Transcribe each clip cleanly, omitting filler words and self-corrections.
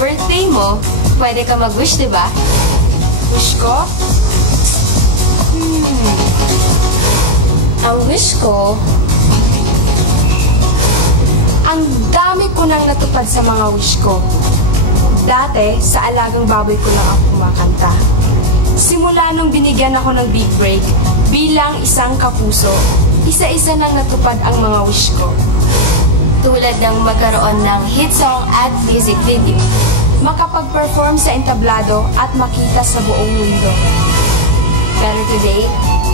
birthday mo, pwede ka mag-wish, diba? Wish ko? Ang wish ko, ang dami ko nang natupad sa mga wish ko. Dati, sa alagang baboy ko lang ako kumakanta. Simula nung binigyan ako ng big break, bilang isang kapuso, isa-isa nang natupad ang mga wish ko. tulad ng magkaroon ng hit song at music video, makapag-perform sa entablado at makita sa buong mundo. Pero today,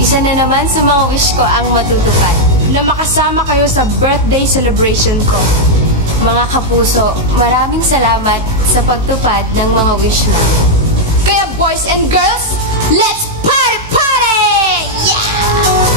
isa na naman sa mga wish ko ang matutupad. Na makasama kayo sa birthday celebration ko. Mga kapuso, maraming salamat sa pagtupad ng mga wish mo. Kaya boys and girls, let's party party! Yeah!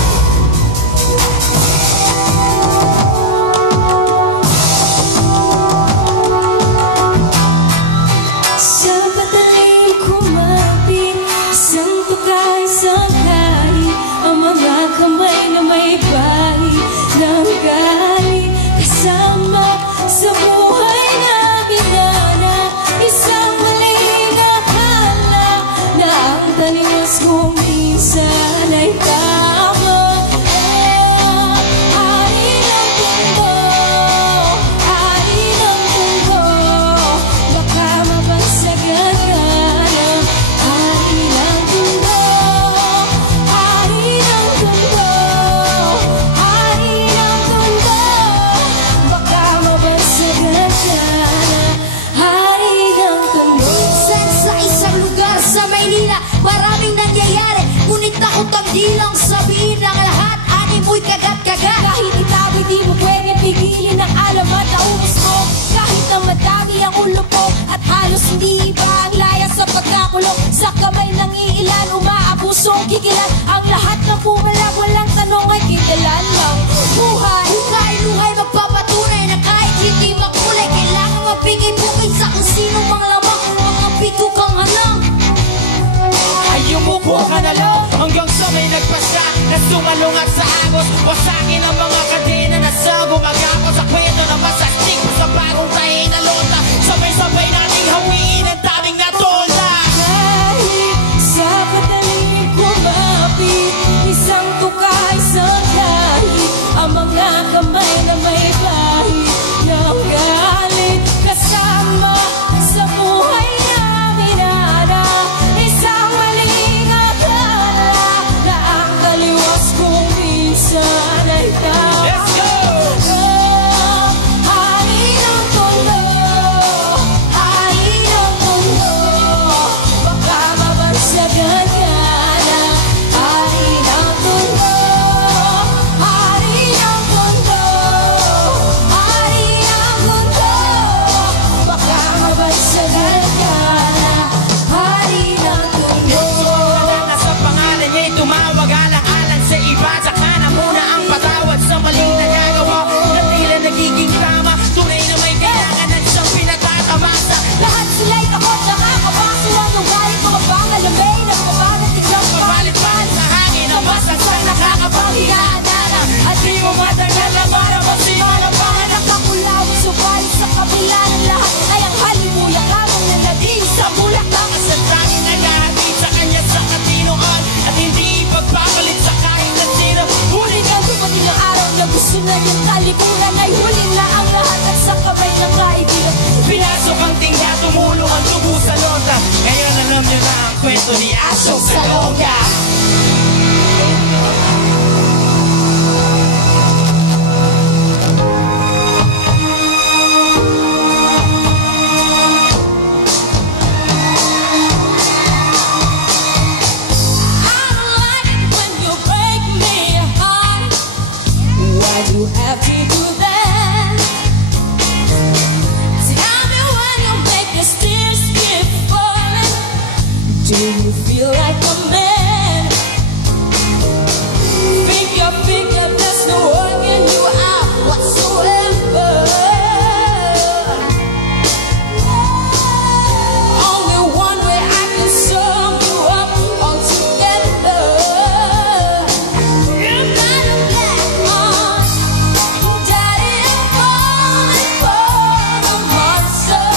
Di lang sabihin ang lahat, ani mo'y kagat-kagat. Kahit itaboy di mo pwede pigilin ang alamat na ubos mo. Kahit na madami ang ulo ko at halos hindi iba ang laya sa pagkakulong. Sa kamay ng iilan, umaabuso ang kikilan. Ang lahat ng pumalag, walang tanong ay kitalan lang. Buhay, luhay, magpapatunay na kahit hindi makulay, kailangan mabigay-bugay sa kung sino mang lamang. Mga pito kang halang. Ay umupo ka na lang hanggang sa may nagpasya na sumalungat sa agos. Wasakin ang mga kadena na sa gumagapos sa kwento na masastik sa bagong tahi na lota. Sabay-sabay nating hawiin ang daming natola. Kahit sa padaling kumapit, isang tukay sa kahit ang mga kamay na may bahid ng galit kasama sa buhay namin na isang maling akala na ang kaliwas kong minsan ay tama. Let's go! Hari ng tondo, hari ng tondo, baka mabagsagan ka na. Hari ng tondo, hari ng tondo, hari ng tondo, baka mabagsagan ka na. Hari ng tondo. Nasa pangalan niya'y tumawag alang-alang sa iba. Saka na muna ang patawad sa maling nagagawa na tila nagiging tama. Tunay na may kailangan ng siyang pinatatamasa. Lahat sila'y takot, nakakabaso ang ugali. Mga pangalamay na kabagat, tiglang Palit-palit sa hangin na masagsang nakakapangyayaan na. at di mo matagal na para masiman ang panganak na kulaw. Subalit sa kabila ng lahat ay ang halimuyak lamang na naging sa bulaklak. Kasandangin na natin sa kanya sa katinoan at hindi ipagpapalit sa kahit na sino. Huli ka dumating ang araw na gusto na yung talikuran ay huli na ang lahat at sa kamay ng kaibigan. Pinasok ang tingga, tumulong ang tubo sa lota. Ngayon alam niyo na ang kwento ni Aso sa Longga. You have to do that. Tell me when you make your tears keep falling. Do you feel like a man? Figure, there's no working you out whatsoever. Only one way I can sum you up altogether. You got a black heart. Daddy, I'm falling for the monster.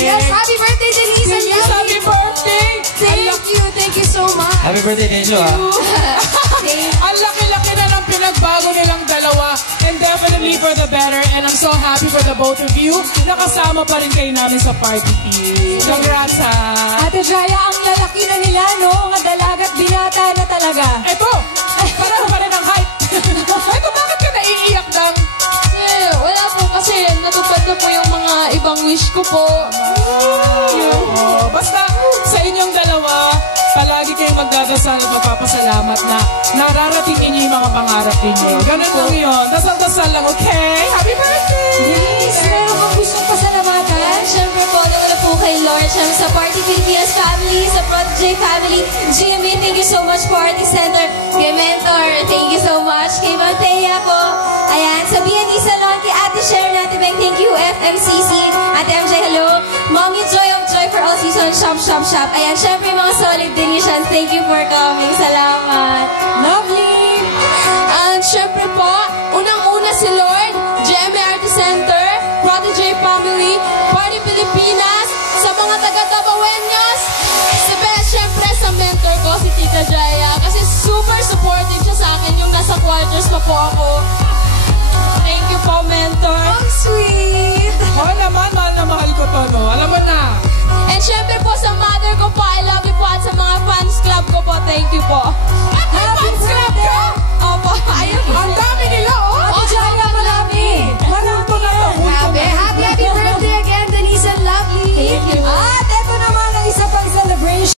Yes, happy birthday, Denise! Denise, happy birthday! Thank you so much. Happy birthday, Denise, ha? Ang laki-laki na ng pinagbago nilang dalawa. And definitely for the better. And I'm so happy for the both of you. Nakasama pa rin kayo namin sa party team. Congrats, ha? Ate Jaya, ang lalaki na nila, no? Mga dalagat binata na talaga. Eto, parang pa rin ang hype. Eto, bakit ka naiiyak dang? Wala po kasi natupad na po yung mga ibang wish ko po. Basta sa inyong dalawa, palagi kayong magdadasal at magpapasalamat na nararating niyo yung mga pangarap ninyo. Ganun lang yun. Dasal-dasal lang, okay? Happy birthday! Denise, meron kang gustong pasalamatan? Siyempre po, nauna po kay Lord, siyempre sa Party Pilipinas family, sa Protege family, GMA, thank you so much, Party Center, kay Mentor, thank you so much, kay Manteya po, ayan, sa B&E Salon, kay Ate Sharon, Ate Beng, thank you, FMCC, Ate MJ, hello, Mommy Joy of Joy for All Season, Shop, ayan, siyempre mga solid Denisians, thank you for coming, salamat. Lovely! And syempre po, unang-una si Lord, GMA Arts Center, Protege Family, Party Pilipinas, sa mga taga-Tabawenyos, sa best syempre sa mentor ko, si Tita Jaya, kasi super supportive siya sa akin, yung nasa quarters pa po ako. Thank you po, mentor. Ang sweet!